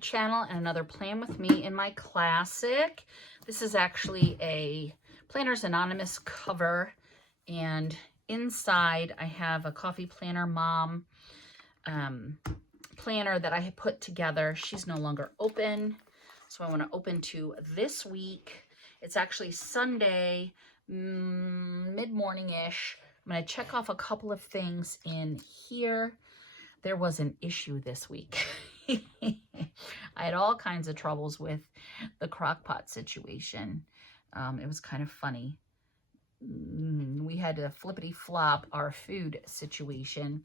channel and another Plan With Me in my classic. This is actually a Planners Anonymous cover, and inside I have a Coffee Planner Mom planner that I had put together. She's no longer open, so I want to open to this week. It's actually Sunday, mid-morning-ish. I'm going to check off a couple of things in here. There was an issue this week. I had all kinds of troubles with the crock pot situation. It was kind of funny. We had to flippity flop our food situation.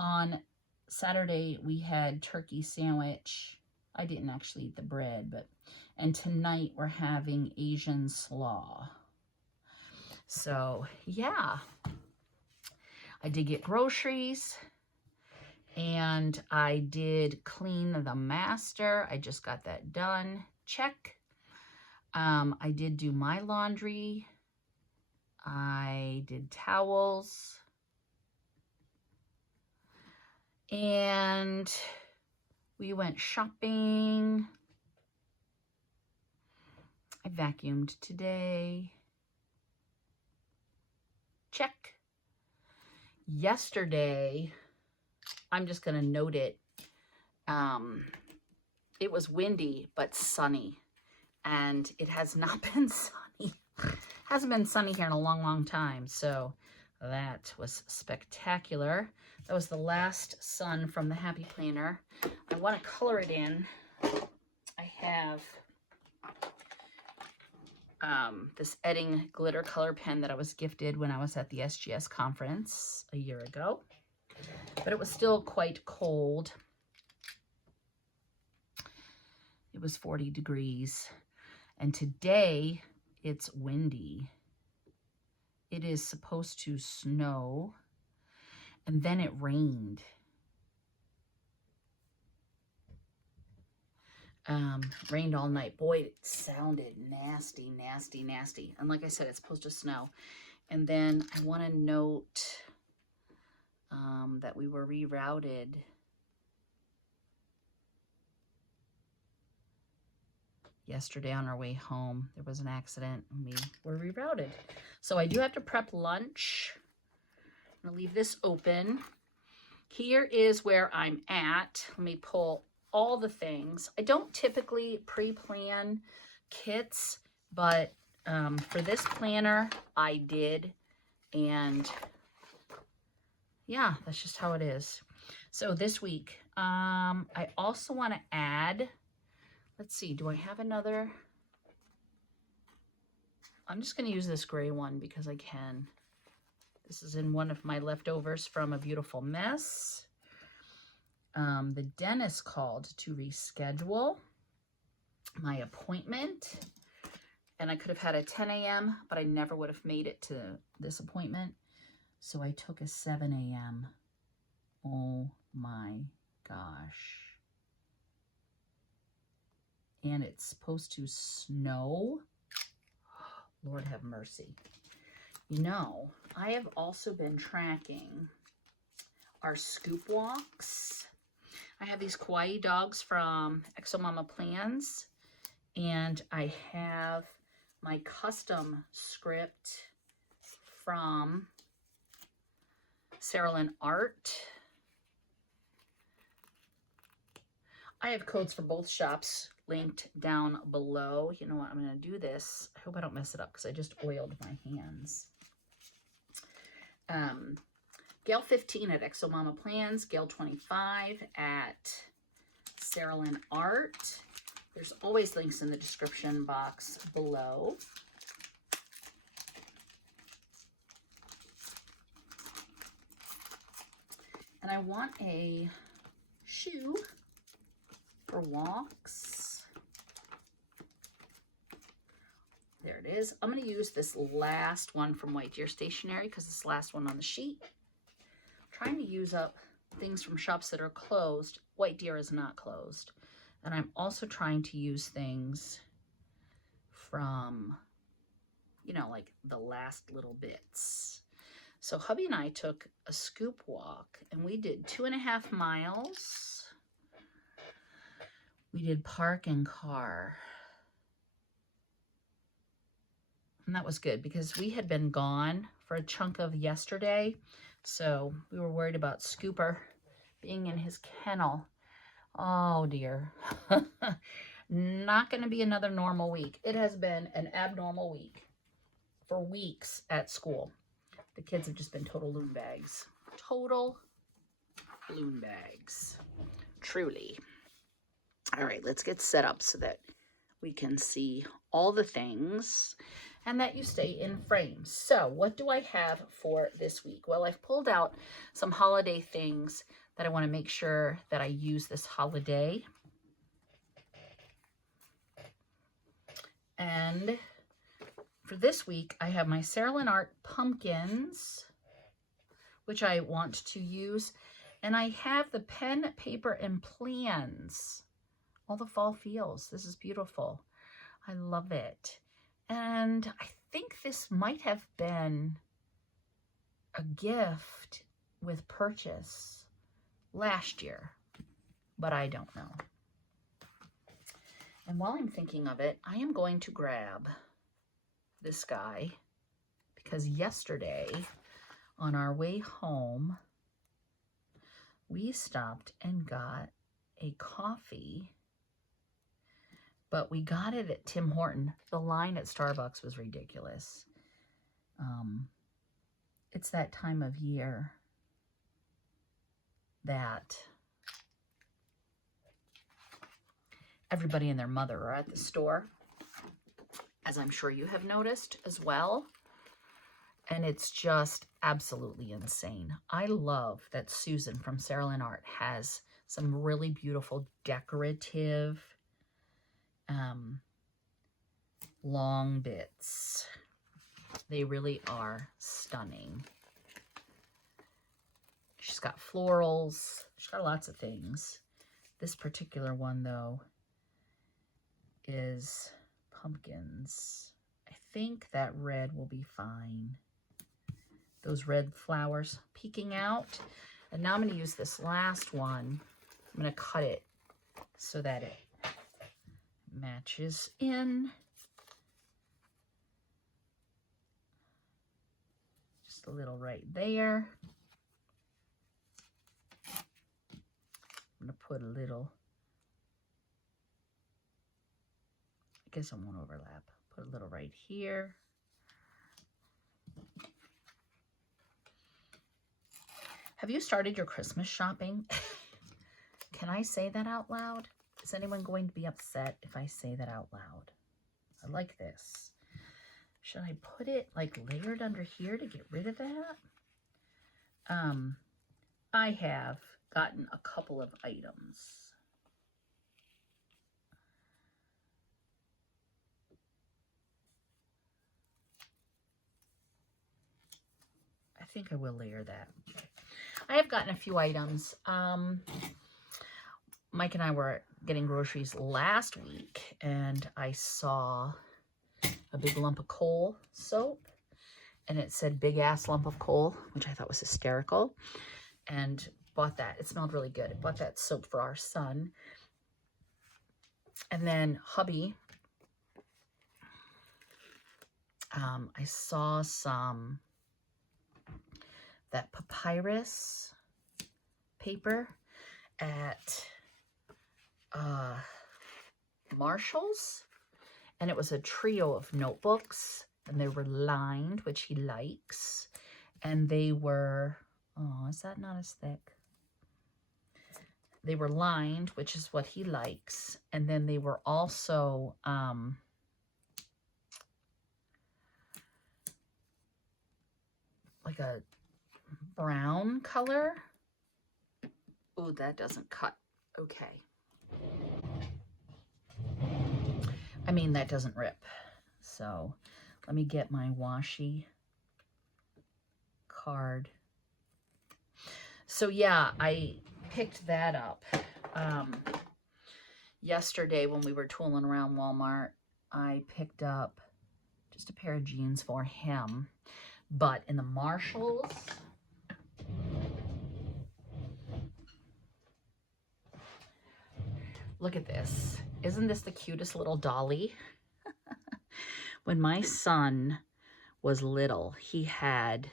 On Saturday, we had turkey sandwich. I didn't actually eat the bread, and tonight we're having Asian slaw. So yeah, I did get groceries. And I did clean the master. I just got that done. Check. I did do my laundry. I did towels. And we went shopping. I vacuumed today. Check. Yesterday, I'm just going to note it. It was windy, but sunny. And it has not been sunny. Hasn't been sunny here in a long, long time. So that was spectacular. That was the last sun from the Happy Planner. I want to color it in. I have this Edding glitter color pen that I was gifted when I was at the SGS conference a year ago. But it was still quite cold. It was 40 degrees. And today it's windy. It is supposed to snow. And then it rained. Rained all night. Boy, it sounded nasty, nasty, nasty. And like I said, it's supposed to snow. And then I want to note that we were rerouted. Yesterday on our way home, there was an accident and we were rerouted. So I do have to prep lunch. I'm gonna leave this open. Here is where I'm at. Let me pull all the things. I don't typically pre-plan kits, but for this planner, I did. And yeah, that's just how it is. So this week, I also want to add, let's see, do I have another? I'm just going to use this gray one because I can. This is in one of my leftovers from A Beautiful Mess. The dentist called to reschedule my appointment. And I could have had a 10 a.m., but I never would have made it to this appointment. So I took a 7 a.m. Oh my gosh. And it's supposed to snow. Lord have mercy. You know, I have also been tracking our scoop walks. I have these kawaii dogs from Exo Mama Plans. And I have my custom script from Sarah Lynn Art. I have codes for both shops linked down below. You know what? I'm going to do this. I hope I don't mess it up because I just oiled my hands. Gale 15 at Exo Mama Plans. Gale 25 at Sarah Lynn Art. There's always links in the description box below. And I want a shoe for walks. There it is. I'm going to use this last one from White Deer Stationery because it's the last one on the sheet. I'm trying to use up things from shops that are closed. White Deer is not closed. And I'm also trying to use things from, you know, like the last little bits. So hubby and I took a scoop walk and we did 2.5 miles. We did park and car. And that was good because we had been gone for a chunk of yesterday. So we were worried about Scooper being in his kennel. Oh dear. Not going to be another normal week. It has been an abnormal week for weeks at school. The kids have just been total loon bags. Total loon bags. Truly. All right, let's get set up so that we can see all the things and that you stay in frame. So what do I have for this week? Well, I've pulled out some holiday things that I want to make sure that I use this holiday. And for this week, I have my Cerulean Art pumpkins, which I want to use. And I have the pen, paper, and plans. All the fall feels. This is beautiful. I love it. And I think this might have been a gift with purchase last year, but I don't know. And while I'm thinking of it, I am going to grab this guy because yesterday on our way home, we stopped and got a coffee, but we got it at Tim Horton. The line at Starbucks was ridiculous. It's that time of year that everybody and their mother are at the store, as I'm sure you have noticed as well. And it's just absolutely insane. I love that Susan from Cerulean Art has some really beautiful decorative long bits. They really are stunning. She's got florals. She's got lots of things. This particular one, though, is pumpkins. I think that red will be fine. Those red flowers peeking out. And now I'm going to use this last one. I'm going to cut it so that it matches in. Just a little right there. I'm going to put a little, I guess I won't overlap. Put a little right here. Have you started your Christmas shopping? Can I say that out loud? Is anyone going to be upset if I say that out loud? I like this. Should I put it like layered under here to get rid of that? I have gotten a couple of items. I think I will layer that. I have gotten a few items. Mike and I were getting groceries last week, and I saw a big lump of coal soap, and it said big ass lump of coal, which I thought was hysterical, and bought that. It smelled really good. I bought that soap for our son. And then hubby, I saw some that papyrus paper at Marshall's, and it was a trio of notebooks, and they were lined, which he likes, and they were, oh, is that not as thick? They were lined, which is what he likes, and then they were also like a brown color. Oh, that doesn't cut. Okay. I mean, that doesn't rip. So let me get my washi card. So yeah, I picked that up yesterday when we were tooling around Walmart. I picked up just a pair of jeans for him, but in the Marshalls, Look at this. Isn't this the cutest little dolly? When my son was little, he had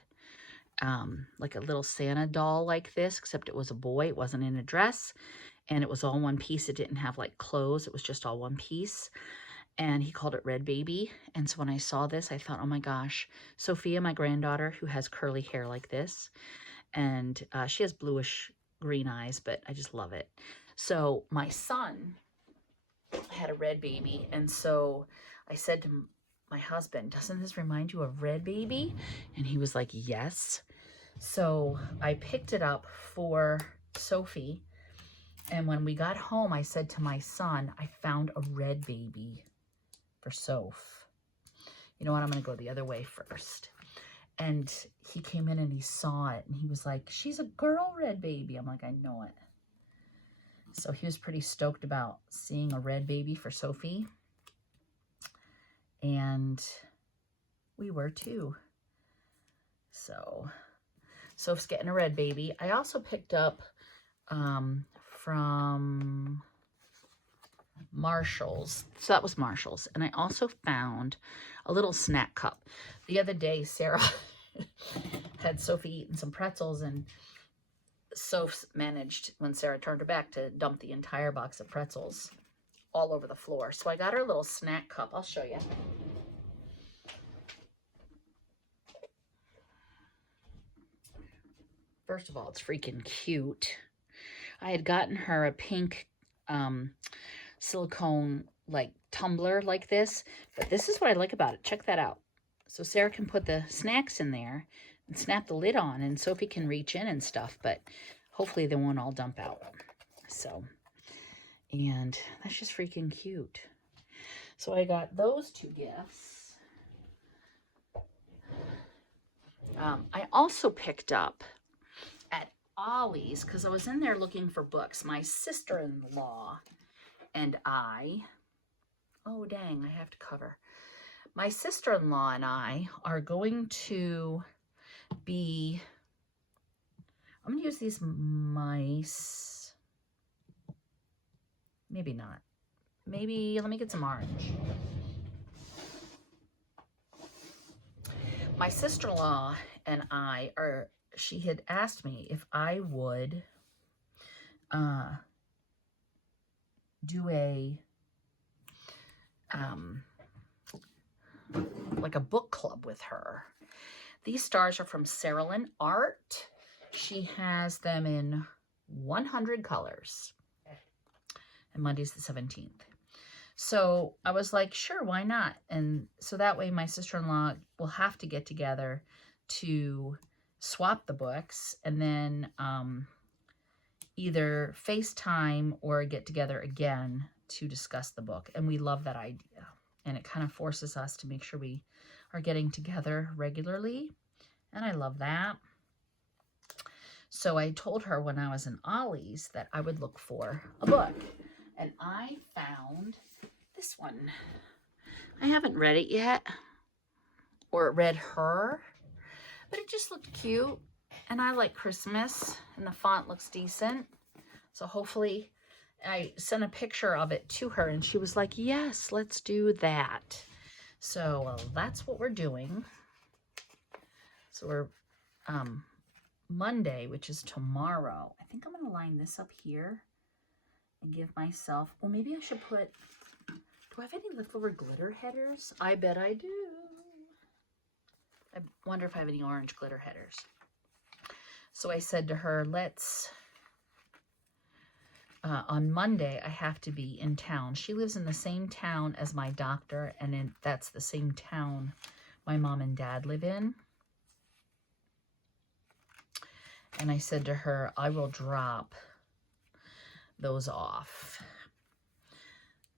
like a little Santa doll like this, except it was a boy. It wasn't in a dress, and it was all one piece. It didn't have like clothes. It was just all one piece. And he called it Red Baby. And so when I saw this, I thought, oh my gosh, Sophia, my granddaughter, who has curly hair like this, and she has bluish green eyes, but I just love it. So my son had a Red Baby, and so I said to my husband, doesn't this remind you of Red Baby? And he was like, yes. So I picked it up for Sophie, and when we got home, I said to my son, I found a Red Baby for Soph. You know what, I'm gonna go the other way first. And he came in and he saw it, and he was like, she's a girl Red Baby. I'm like, I know it. So he was pretty stoked about seeing a Red Baby for Sophie. And we were too. So Soph's getting a Red Baby. I also picked up from Marshall's. So that was Marshall's. And I also found a little snack cup. The other day, Sarah had Sophie eating some pretzels, and Soph managed, when Sarah turned her back, to dump the entire box of pretzels all over the floor. So I got her a little snack cup. I'll show you. First of all, it's freaking cute. I had gotten her a pink silicone like tumbler like this, but this is what I like about it. Check that out. So Sarah can put the snacks in there and snap the lid on, and Sophie can reach in and stuff, but hopefully they won't all dump out. So, and that's just freaking cute. So I got those two gifts. I also picked up at Ollie's, because I was in there looking for books. My sister-in-law and I, oh dang, I have to cover. My sister-in-law and I are going to be, I'm going to use these mice. Maybe not. Maybe, let me get some orange. My sister-in-law and I are, she had asked me if I would do a, like a book club with her. These stars are from Saralyn Art. She has them in 100 colors. And Monday's the 17th. So I was like, sure, why not? And so that way my sister-in-law will have to get together to swap the books, and then either FaceTime or get together again to discuss the book. And we love that idea. And it kind of forces us to make sure we are getting together regularly. And I love that. So I told her when I was in Ollie's that I would look for a book. And I found this one. I haven't read it yet, or read her, but it just looked cute. And I like Christmas, and the font looks decent. So hopefully, I sent a picture of it to her, and she was like, yes, let's do that. So that's what we're doing. So we're Monday, which is tomorrow. I think I'm going to line this up here and give myself, well, maybe I should put, do I have any leftover glitter headers? I bet I do. I wonder if I have any orange glitter headers. So I said to her, let's, on Monday, I have to be in town. She lives in the same town as my doctor, and that's the same town my mom and dad live in. And I said to her, I will drop those off,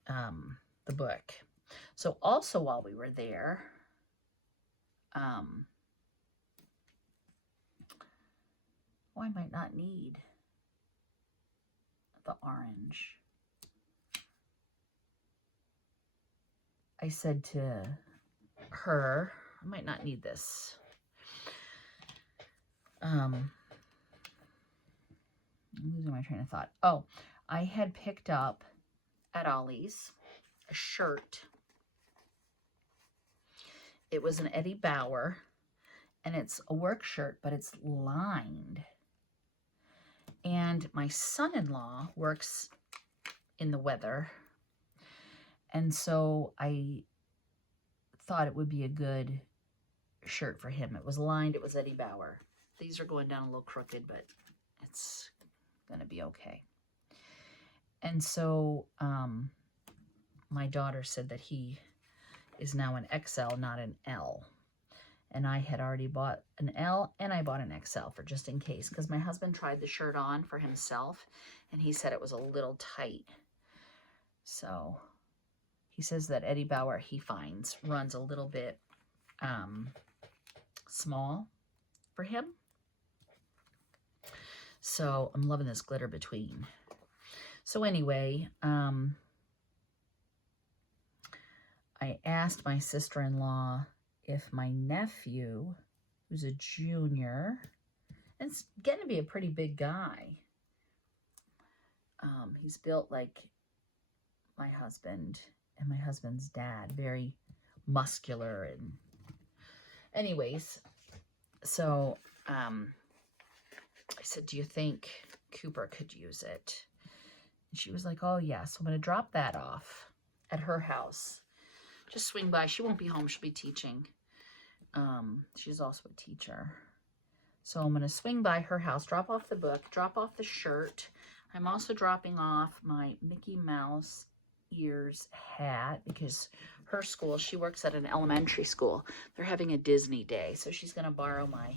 the book. So also while we were there, I might not need the orange. I said to her, I might not need this. I'm losing my train of thought. Oh, I had picked up at Ollie's a shirt. It was an Eddie Bauer, and it's a work shirt, but it's lined. And my son-in-law works in the weather, and so I thought it would be a good shirt for him. It was lined. It was Eddie Bauer. These are going down a little crooked, but it's going to be okay. And so my daughter said that he is now an XL, not an L. And I had already bought an L, and I bought an XL for just in case, because my husband tried the shirt on for himself, and he said it was a little tight. So he says that Eddie Bauer, he finds, runs a little bit small for him. So I'm loving this glitter between. So anyway, I asked my sister-in-law if my nephew, who's a junior, and it's getting to be a pretty big guy. He's built like my husband and my husband's dad, very muscular. And anyways, so I said, do you think Cooper could use it? And she was like, oh yeah, so I'm going to drop that off at her house. Just swing by. She won't be home. She'll be teaching. She's also a teacher. So I'm going to swing by her house, drop off the book, drop off the shirt. I'm also dropping off my Mickey Mouse ears hat because her school, she works at an elementary school. They're having a Disney day. So she's going to borrow my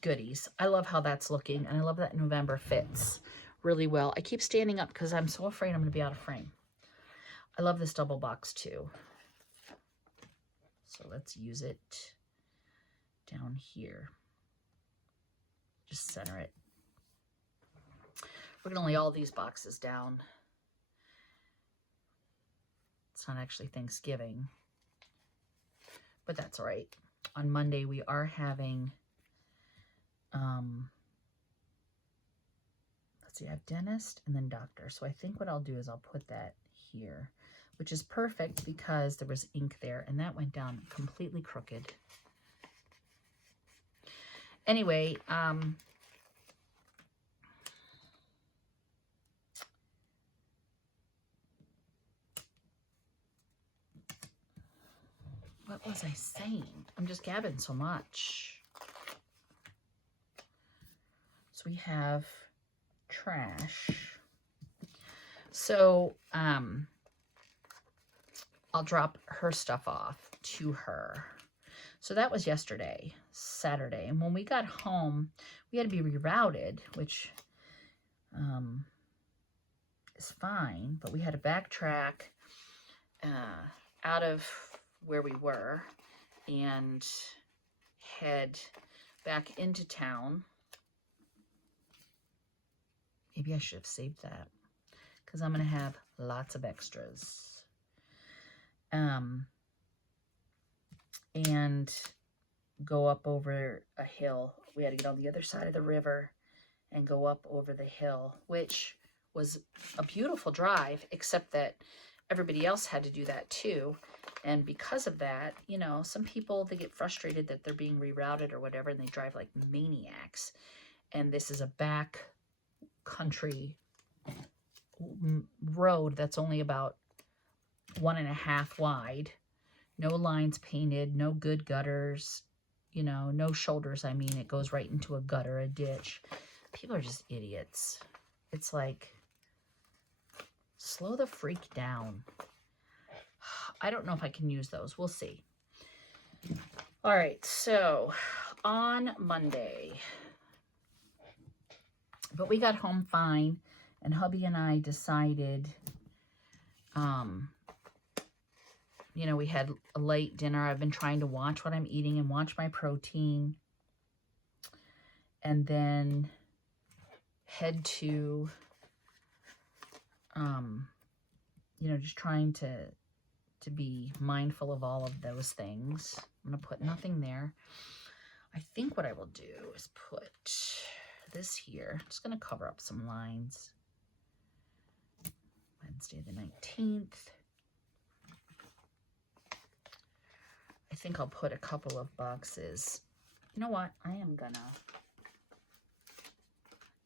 goodies. I love how that's looking, and I love that November fits really well. I keep standing up because I'm so afraid I'm going to be out of frame. I love this double box too. So let's use it down here. Just center it. We're going to lay all these boxes down. It's not actually Thanksgiving, but that's all right. On Monday, we are having, let's see, I have dentist and then doctor. So I think what I'll do is I'll put that here, which is perfect because there was ink there and that went down completely crooked. Anyway, what was I saying? I'm just gabbing so much. So we have trash. So, I'll drop her stuff off to her. So that was yesterday, Saturday. And when we got home, we had to be rerouted, which is fine, but we had to backtrack out of where we were and head back into town. Maybe I should have saved that because I'm going to have lots of extras. And go up over a hill. We had to get on the other side of the river and go up over the hill, which was a beautiful drive, except that everybody else had to do that too. And because of that, you know, some people, they get frustrated that they're being rerouted or whatever, and they drive like maniacs. And this is a back country road that's only about 1.5 wide. No lines painted, no good gutters, you know, no shoulders. I mean, it goes right into a gutter, a ditch. People are just idiots. It's like, slow the freak down. I don't know if I can use those. We'll see. All right, so on Monday, but we got home fine, and hubby and I decided, you know, we had a late dinner. I've been trying to watch what I'm eating and watch my protein. And then head to, you know, just trying to be mindful of all of those things. I'm going to put nothing there. I think what I will do is put this here. I'm just going to cover up some lines. Wednesday the 19th. I think I'll put a couple of boxes. You know what? I am gonna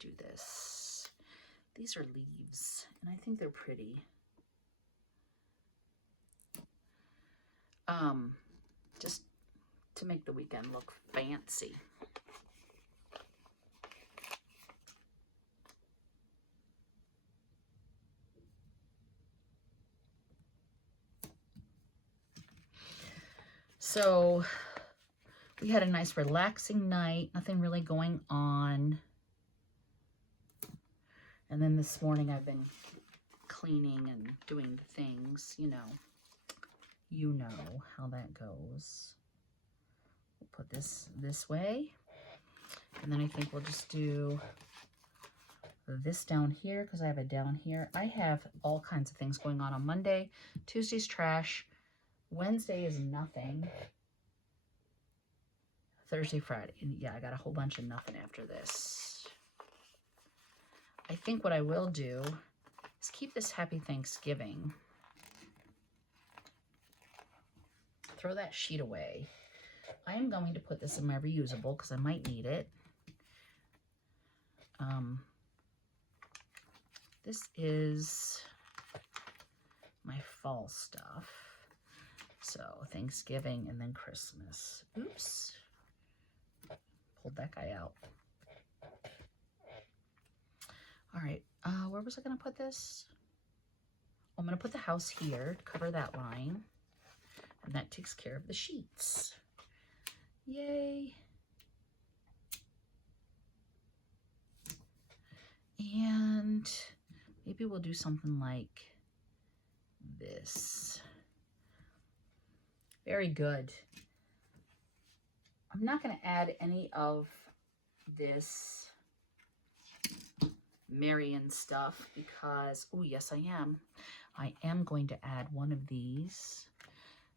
do this. These are leaves, and I think they're pretty. Just to make the weekend look fancy. So we had a nice relaxing night, nothing really going on. And then this morning I've been cleaning and doing things, you know how that goes. We'll put this way. And then I think we'll just do this down here because I have it down here. I have all kinds of things going on Monday. Tuesday's trash. Wednesday is nothing. Thursday, Friday. And yeah, I got a whole bunch of nothing after this. I think what I will do is keep this Happy Thanksgiving. Throw that sheet away. I am going to put this in my reusable because I might need it. This is my fall stuff. So Thanksgiving and then Christmas. Oops. Pulled that guy out. All right, where was I gonna put this? I'm gonna put the house here to cover that line. And that takes care of the sheets. Yay. And maybe we'll do something like this. Very good. I'm not going to add any of this Marion stuff because, oh yes I am. I am going to add one of these,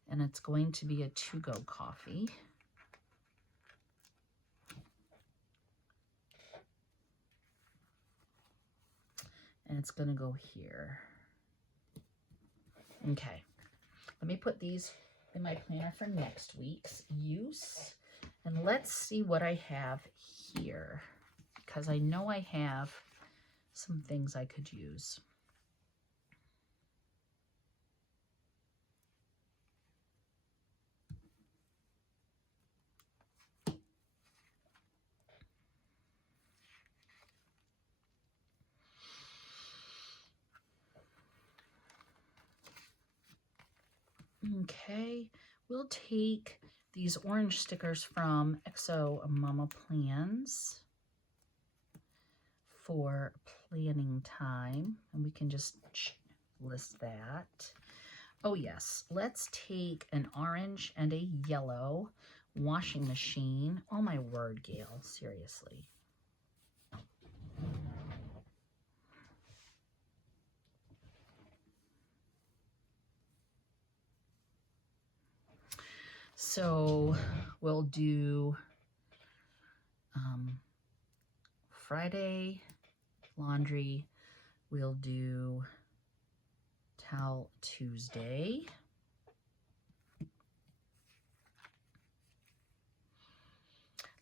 and it's going to be a to-go coffee. And it's going to go here. Okay, let me put these in my planner for next week's use. And let's see what I have here, because I know I have some things I could use. Okay, we'll take these orange stickers from Exo Mama Plans for planning time, and we can just list that. Oh yes, let's take an orange and a yellow washing machine. Oh my word, Gail, seriously. So we'll do Friday laundry. We'll do towel Tuesday.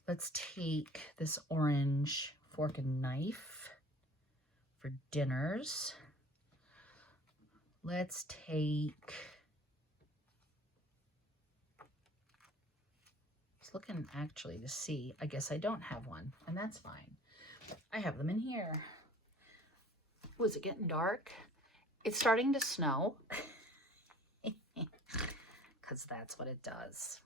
Let's take this orange fork and knife for dinners. Let's take, I was looking actually to see, I guess I don't have one, and that's fine. I have them in here. Was it getting dark? It's starting to snow, because that's what it does.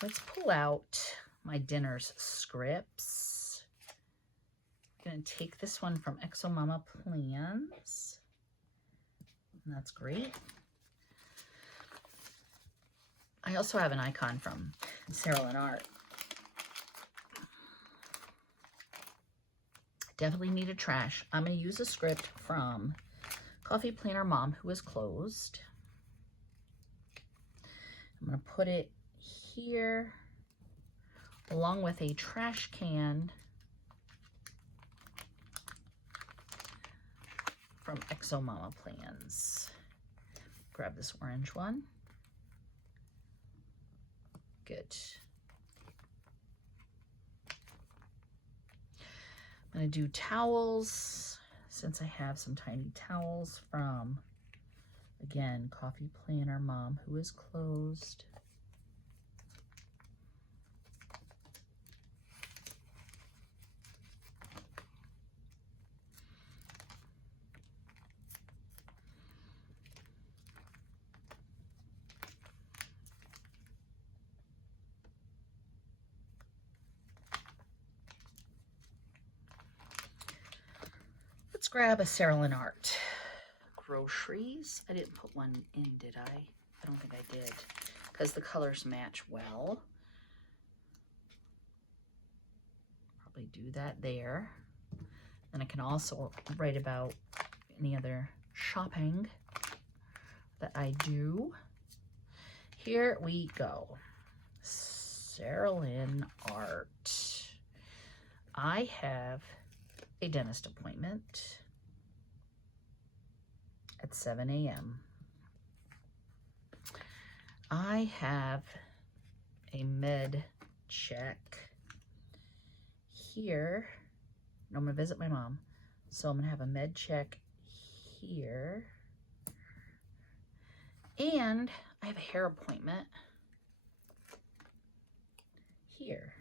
Let's pull out my dinner's scripts. I'm going to take this one from Exo Mama Plans. And that's great. I also have an icon from Cyril and Art. Definitely need a trash. I'm going to use a script from Coffee Planner Mom, who is closed. I'm going to put it here along with a trash can from Exo Mama Plans. Grab this orange one. Good. I'm going to do towels, since I have some tiny towels from, again, Coffee Planner Mom, who is closed. Let's grab a Sarah Lynn Art. Groceries. I didn't put one in, did I? I don't think I did, because the colors match well. Probably do that there. And I can also write about any other shopping that I do. Here we go. Sarah Lynn Art. I have a dentist appointment at 7 a.m. I have a med check here. No, I'm gonna visit my mom. So I'm gonna have a med check here. And I have a hair appointment here.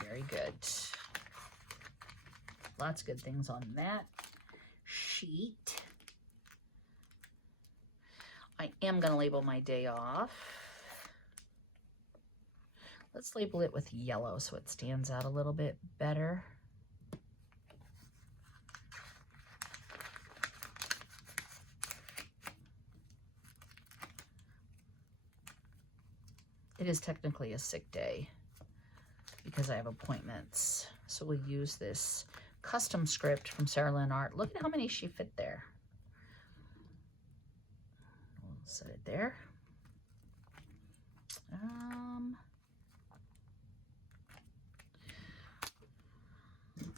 Very good. Lots of good things on that sheet. I am going to label my day off. Let's label it with yellow so it stands out a little bit better. It is technically a sick day because I have appointments. So we'll use this custom script from Sarah Lynn Art. Look at how many she fit there. We'll set it there.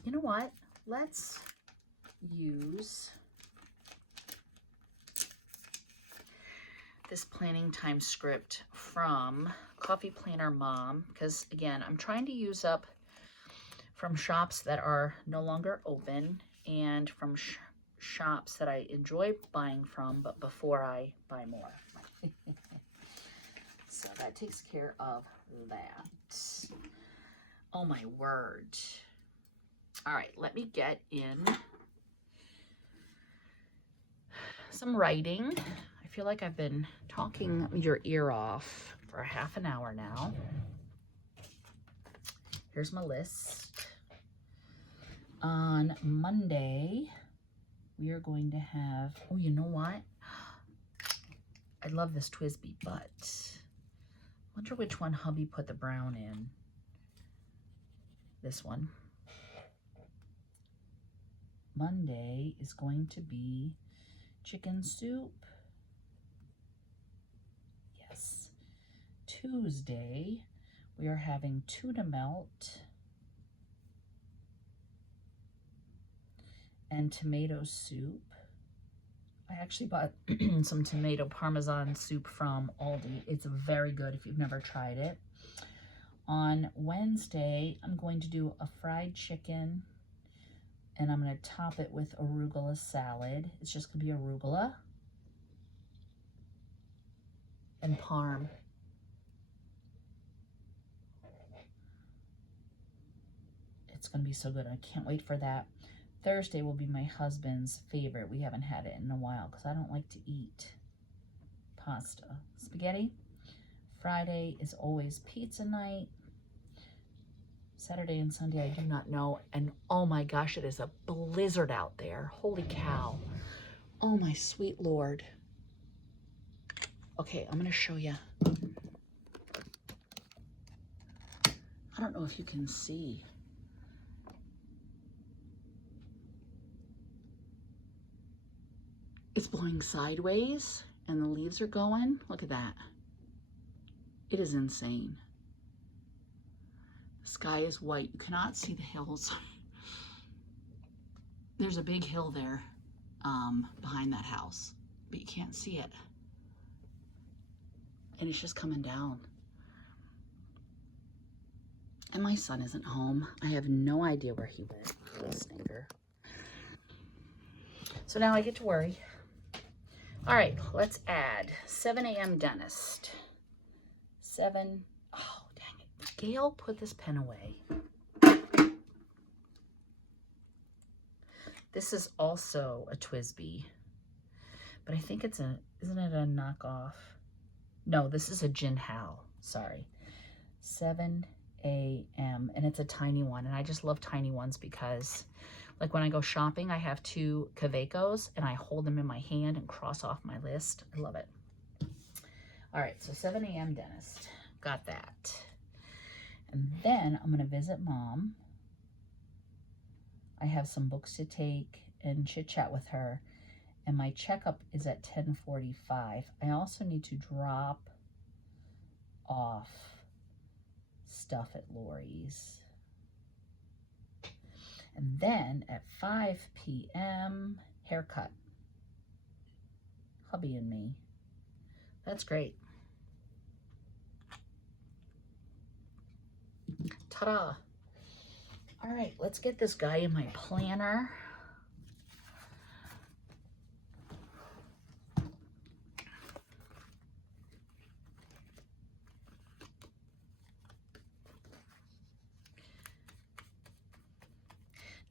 You know what? Let's use this planning time script from Coffee Planner Mom, because again, I'm trying to use up from shops that are no longer open and from shops that I enjoy buying from, but before I buy more. So that takes care of that. Oh my word. All right, let me get in some writing. I feel like I've been talking your ear off for half an hour now. Here's my list. On Monday, we are going to have, oh, you know what? I love this Twisby, but I wonder which one hubby put the brown in. This one. Monday is going to be chicken soup. Yes. Tuesday, we are having tuna melt and tomato soup. I actually bought some tomato parmesan soup from Aldi. It's very good if you've never tried it. On Wednesday, I'm going to do a fried chicken and I'm going to top it with arugula salad. It's just going to be arugula and parm. It's going to be so good. I can't wait for that. Thursday will be my husband's favorite. We haven't had it in a while because I don't like to eat pasta. Spaghetti. Friday is always pizza night. Saturday and Sunday, I do not know. And oh my gosh, it is a blizzard out there. Holy cow. Oh my sweet Lord. Okay, I'm going to show you. I don't know if you can see. It's blowing sideways and the leaves are going. Look at that. It is insane. Sky is white. You cannot see the hills. There's a big hill there behind that house, but you can't see it. And it's just coming down. And my son isn't home. I have no idea where he went. Little stinker. So now I get to worry. All right, let's add 7 a.m. dentist. 7. Oh, dang it. Gail, put this pen away. This is also a TWSBI, but I think it's a, isn't it a knockoff? No, this is a Jinhao, sorry. 7 a.m. and it's a tiny one, and I just love tiny ones because like when I go shopping, I have 2 Kavekos and I hold them in my hand and cross off my list. I love it. All right, so 7 a.m. dentist, got that. And then I'm gonna visit mom. I have some books to take and chit chat with her. And my checkup is at 10:45. I also need to drop off stuff at Lori's. And then at 5 p.m., haircut. Hubby and me. That's great. Ta-da. All right, let's get this guy in my planner.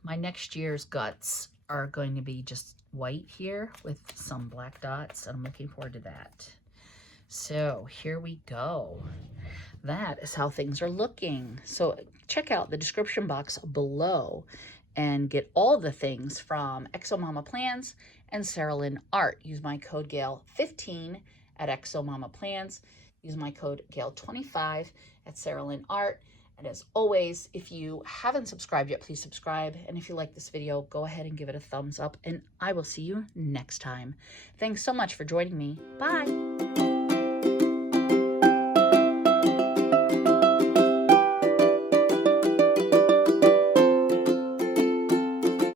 My next year's guts are going to be just white here with some black dots. I'm looking forward to that. So here we go. That is how things are looking. So check out the description box below and get all the things from Exo Mama Plans and Sarah Lynn Art. Use my code GAIL15 at Exo Mama Plans. Use my code GAIL25 at Sarah Lynn Art. And as always, if you haven't subscribed yet, please subscribe. And if you like this video, go ahead and give it a thumbs up. And I will see you next time. Thanks so much for joining me. Bye.